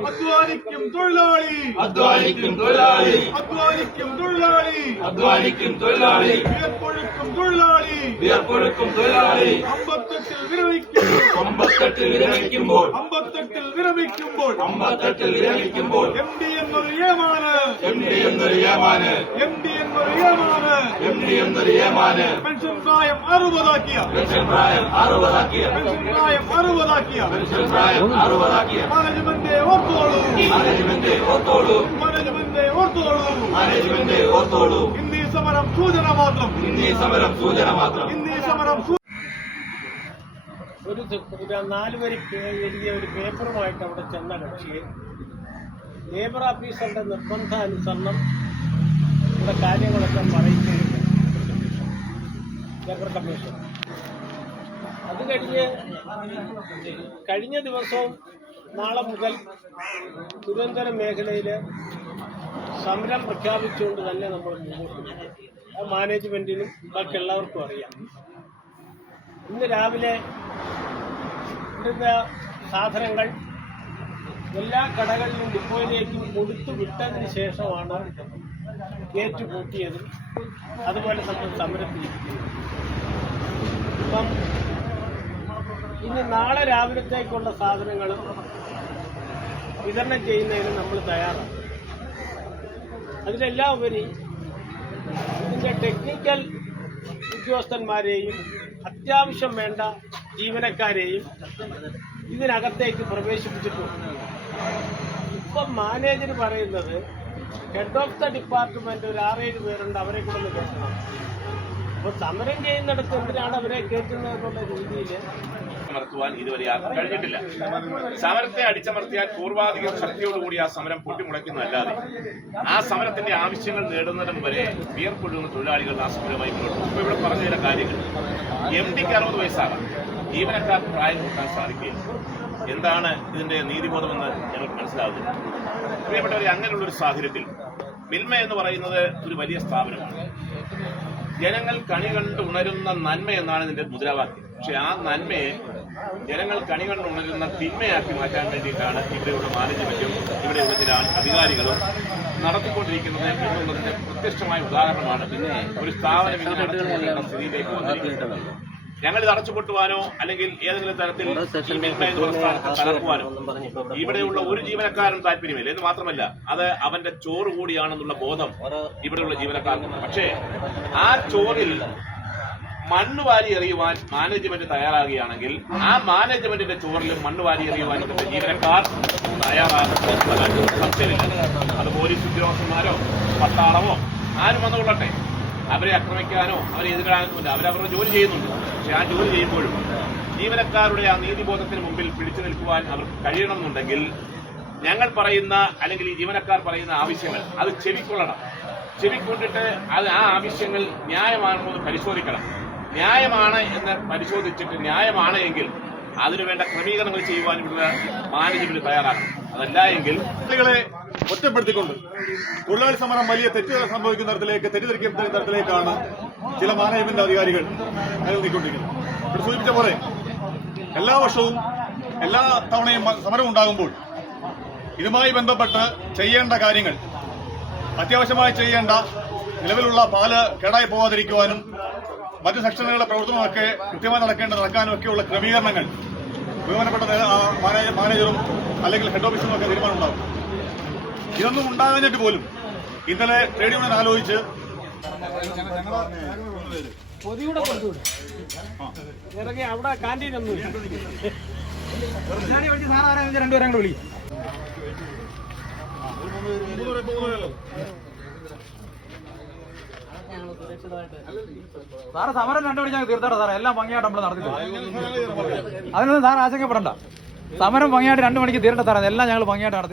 അധ്വാനിക്കും തൊഴിലാളി അധ്വാനിക്കും തൊഴിലാളി അധ്വാനിക്കും തൊഴിലാളി അധ്വാനിക്കും തൊഴിലാളി വിയർപ്പൊഴുക്കും തൊഴിലാളി വിയർപ്പൊഴുക്കും തൊഴിലാളി അമ്പത്തെട്ടിൽ വിരമിക്കും അമ്പത്തെട്ടിൽ വിരമിക്കുമ്പോൾ അമ്പത്തെട്ടിൽ വിരമിക്കുമ്പോൾ അമ്പത്തെട്ടിൽ വിരമിക്കുമ്പോൾ എം ഡി എന്നൊരു ഏമാണ് എം ഡി എന്നൊരു ഏമാന് എം ഡി എന്നൊരു ഏമാണ് എം ഡി പെൻഷൻ പ്രായം അറുപതാക്കിയ. പെൻഷൻ പ്രായം അറുപതാക്കിയ. പെൻഷൻ പ്രായം അറുപതാക്കിയ. പെൻഷൻ പ്രായം അറുപതാക്കിയ. മാനേജ്മെന്റ് ഓർത്തോളൂ. മാനേജ്മെന്റ് ഓർത്തോളൂ. മാനേജ്മെന്റ് ഓർത്തോളൂ. മാനേജ്മെന്റ് ഓർത്തോളൂ. ഇന്ന് ഈ സമരം സൂചന മാത്രം. ഇന്ന് സമരം സൂചന മാത്രം. ഇന്ന് സമരം ഒരു നാല് വരി എഴുതിയ ഒരു പേപ്പറുമായിട്ട് അവിടെ ചെന്ന കക്ഷിയെ ലേബർ ഓഫീസറുടെ നിർബന്ധാനുസരണം ഇവിടെ കാര്യങ്ങളൊക്കെ പറയിക്കുകയില്ല ലേബർ കമ്മീഷൻ അത് കഴിഞ്ഞ് കഴിഞ്ഞ ദിവസവും നാളെ മുതൽ തിരുവനന്തപുരം മേഖലയിൽ സമരം പ്രഖ്യാപിച്ചുകൊണ്ട് തന്നെ നമ്മൾ മുമ്പോട്ട് ആ അത് മാനേജ്മെന്റിനും ബാക്കി എല്ലാവർക്കും അറിയാം. ഇന്ന് രാവിലെ ഇടുന്ന സാധനങ്ങൾ എല്ലാ കടകളിലും ഡിപ്പോയിലേക്കും കൊടുത്തു വിട്ടതിന് ശേഷമാണ് ഗേറ്റ് പൂട്ടിയതും അതുപോലെ നമ്മൾ സമരത്തിലിരിക്കുന്നത് ഇപ്പം ഇനി നാളെ രാവിലത്തേക്കുള്ള സാധനങ്ങളും വിതരണം ചെയ്യുന്നതിന് നമ്മൾ തയ്യാറാണ്. അതിലെല്ലാം ഉപരി ഇതിന്റെ ടെക്നിക്കൽ ഉദ്യോഗസ്ഥന്മാരെയും അത്യാവശ്യം വേണ്ട ജീവനക്കാരെയും ഇതിനകത്തേക്ക് പ്രവേശിപ്പിച്ചിട്ടുണ്ട്. ഇപ്പം മാനേജർ പറയുന്നത് ഹെഡ് ഓഫ് ദ ഡിപ്പാർട്ട്മെന്റ് ഒരു ആറേഴ് പേരുണ്ട് അവരെ കൂടെ ഒന്ന് കയറ്റണം അപ്പോൾ സമരം ചെയ്യുന്നിടത്ത് എന്തിനാണ് അവരെ കയറ്റുന്നത് എന്നുള്ള രീതിയിൽ കഴിഞ്ഞിട്ടില്ല. സമരത്തെ അടിച്ചമർത്തിയാൽ പൂർവാധിക ശക്തിയോടുകൂടി ആ സമരം പൊട്ടിമുളയ്ക്കുന്നതല്ലാതെ ആ സമരത്തിന്റെ ആവശ്യങ്ങൾ നേടുന്നതിനും വരെ വിയർപ്പൊഴുകുന്ന തൊഴിലാളികൾ ആ സമരമായി മുന്നോട്ട്. ഇപ്പൊ ഇവിടെ പറഞ്ഞ ചില കാര്യങ്ങൾ. എം ഡിക്ക് അറുപത് വയസ്സാകാം ജീവനക്കാർക്ക് പ്രായം കൂട്ടാൻ സാധിക്കുകയില്ല. എന്താണ് ഇതിന്റെ നീതിബോധമെന്ന് ഞങ്ങൾക്ക് മനസ്സിലാകുന്നു പ്രിയപ്പെട്ടവരെ അങ്ങനെയുള്ള ഒരു സാഹചര്യത്തിൽ മിൽമ എന്ന് പറയുന്നത് ഒരു വലിയ സ്ഥാപനമാണ്. ജനങ്ങൾ കണി കണ്ട് ഉണരുന്ന നന്മ എന്നാണ് ഇതിന്റെ മുദ്രാവാക്യം. പക്ഷെ ആ നന്മയെ ജനങ്ങൾ കണി കണ്ട് ഉണരുന്ന തിന്മയാക്കി മാറ്റാൻ വേണ്ടിയിട്ടാണ് ഇവിടെയുള്ള മാനേജ്മെന്റും ഇവിടെയുള്ള ചില അധികാരികളും നടത്തിക്കൊണ്ടിരിക്കുന്നത് എന്നുള്ളതിന്റെ പ്രത്യക്ഷമായ ഉദാഹരണമാണ് ഒരു സ്ഥാപനം സ്ഥിതിയിലേക്ക് വന്നിരിക്കുന്നത്. ഞങ്ങൾ ഇത് അടച്ചുപൂട്ടുവാനോ അല്ലെങ്കിൽ ഏതെങ്കിലും തരത്തിൽ തകർക്കുവാനോ ഇവിടെയുള്ള ഒരു ജീവനക്കാരനും താല്പര്യമില്ല. എന്ന് മാത്രമല്ല അത് അവന്റെ ചോറ് കൂടിയാണെന്നുള്ള ബോധം ഇവിടെയുള്ള ജീവനക്കാർക്കുണ്ട് പക്ഷേ ആ ചോറിൽ മണ്ണ് വാരി എറിയുവാൻ മാനേജ്മെന്റ് തയ്യാറാകുകയാണെങ്കിൽ ആ മാനേജ്മെന്റിന്റെ ചോറിലും മണ്ണ് വാരി എറിയുവാൻ ജീവനക്കാർ തയ്യാറാകുന്നത് സംശയമില്ല അത് പോലീസ് ഉദ്യോഗസ്ഥന്മാരോ പട്ടാളമോ ആരും വന്നുകൊള്ളട്ടെ. അവരെ ആക്രമിക്കാനോ അവരെ എതിരിടാനൊന്നുമില്ല അവരവരുടെ ജോലി ചെയ്യുന്നുണ്ട്. പക്ഷെ ആ ജോലി ചെയ്യുമ്പോഴും ജീവനക്കാരുടെ ആ നീതിബോധത്തിന് മുമ്പിൽ പിടിച്ചു നിൽക്കുവാൻ അവർക്ക് കഴിയണമെന്നുണ്ടെങ്കിൽ ഞങ്ങൾ പറയുന്ന അല്ലെങ്കിൽ ഈ ജീവനക്കാർ പറയുന്ന ആവശ്യങ്ങൾ അത് ചെവിക്കൊള്ളണം. ചെവിക്കൊണ്ടിട്ട് അത് ആ ആവശ്യങ്ങൾ ന്യായമാണോ എന്ന് പരിശോധിക്കണം. ന്യായമാണ് എന്ന് പരിശോധിച്ചിട്ട് ന്യായമാണ് എങ്കിൽ അതിനുവേണ്ട ക്രമീകരണങ്ങൾ ചെയ്യുവാൻ ഇവിടെ മാനേജ്മെന്റ് തയ്യാറാക്കണം അതല്ല എങ്കിൽ കുട്ടികളെ ഒറ്റപ്പെടുത്തിക്കൊണ്ട് തൊഴിലാളി സമരം വലിയ തെറ്റുകൾ സംഭവിക്കുന്ന തരത്തിലേക്ക് തെറ്റിദ്ധരിക്കുന്ന തരത്തിലേക്കാണ് ചില മാനേജ്മെന്റ് അധികാരികൾ നിലനിൽക്കൊണ്ടിരിക്കുന്നത് ഇവിടെ സൂചിപ്പിച്ച പോലെ എല്ലാ വർഷവും എല്ലാ തവണയും സമരം ഉണ്ടാകുമ്പോൾ ഇതുമായി ബന്ധപ്പെട്ട് ചെയ്യേണ്ട കാര്യങ്ങൾ അത്യാവശ്യമായി ചെയ്യേണ്ട നിലവിലുള്ള പാൽ കേടായി പോകാതിരിക്കുവാനും മറ്റ് സെക്ഷനുകളുടെ പ്രവർത്തനമൊക്കെ കൃത്യമായി നടക്കേണ്ട നടക്കാനും ഒക്കെയുള്ള ക്രമീകരണങ്ങൾ ബഹുമാനപ്പെട്ട മാനേജറും അല്ലെങ്കിൽ ഹെഡ് ഓഫീസറും ഒക്കെ തീരുമാനമുണ്ടാകും. ഇതൊന്നും ഉണ്ടാകുന്നിട്ട് പോലും ഇന്നലെ ട്രേഡ് യൂണിയൻ ആലോചിച്ച് പൊതിയൂടെ കൊടുത്തുവിടും ഇറങ്ങി അവിടെ കാന്റീനൊന്നും ഇല്ല. സാറ് സമരം കണ്ടുപിടിച്ചാൽ ഞങ്ങൾ തീർത്താട്ടെ സാറേ. എല്ലാം ഭംഗിയായിട്ട് നമ്മൾ നടത്തിയിട്ടുണ്ട് അതിനൊന്നും സാർ ആശങ്കപ്പെടണ്ട. സമരം ഭംഗിയായിട്ട് രണ്ടു മണിക്ക് തീരട്ടെ സാറേ. എല്ലാം ഞങ്ങൾ ഭംഗിയായിട്ട് നടത്തി